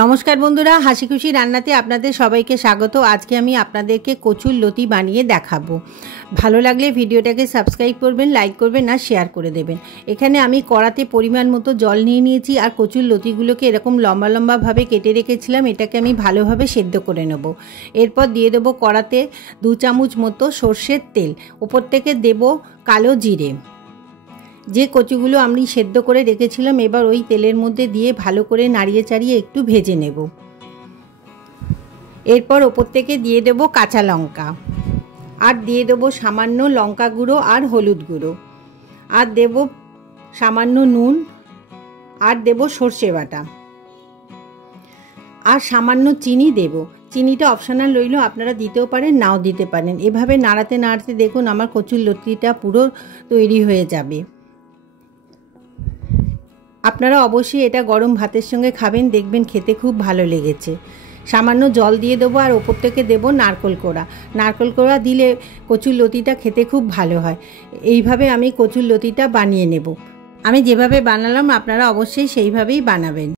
নমস্কার বন্ধুরা, হাসি খুশি রান্নাতে আপনাদের সবাইকে স্বাগত। আজকে আমি আপনাদেরকে কচুর লতি বানিয়ে দেখাবো। ভালো লাগলে ভিডিওটাকে সাবস্ক্রাইব করবেন, লাইক করবেন আর শেয়ার করে দেবেন। এখানে আমি কড়াতে পরিমাণ মতো জল নিয়ে নিয়েছি আর কচুর লতিগুলোকে এরকম লম্বা লম্বাভাবে কেটে রেখেছিলাম। এটাকে আমি ভালোভাবে সেদ্ধ করে নেব। এরপর দিয়ে দেবো কড়াতে 2 চামচ মতো সর্ষের তেল, ওপর থেকে দেব কালো জিরে। যে কচুগুলো আমি সেদ্ধ করে রেখেছিলাম এবার ওই তেলের মধ্যে দিয়ে ভালো করে নাড়িয়ে চাড়িয়ে একটু ভেজে নেব। এরপর ওপর থেকে দিয়ে দেব কাঁচা লঙ্কা, আর দিয়ে দেব সামান্য লঙ্কা গুঁড়ো আর হলুদ গুঁড়ো, আর দেব সামান্য নুন, আর দেব সর্ষে বাটা, আর সামান্য চিনি দেব। চিনিটা অপশনাল রইল, আপনারা দিতেও পারেন নাও দিতে পারেন। এভাবে নাড়াতে নাড়াতে দেখুন আমার কচুর লতিটা পুরো তৈরি হয়ে যাবে। আপনারা অবশ্যই এটা গরম ভাতের সঙ্গে খাবেন, দেখবেন খেতে খুব ভালো লেগেছে। সামান্য জল দিয়ে দেবো আর ওপর থেকে দেবো নারকেল কোড়া। নারকেল কোড়া দিলে কচুর লতিটা খেতে খুব ভালো হয়। এইভাবে আমি কচুর লতিটা বানিয়ে নেব। আমি যেভাবে বানালাম আপনারা অবশ্যই সেইভাবেই বানাবেন।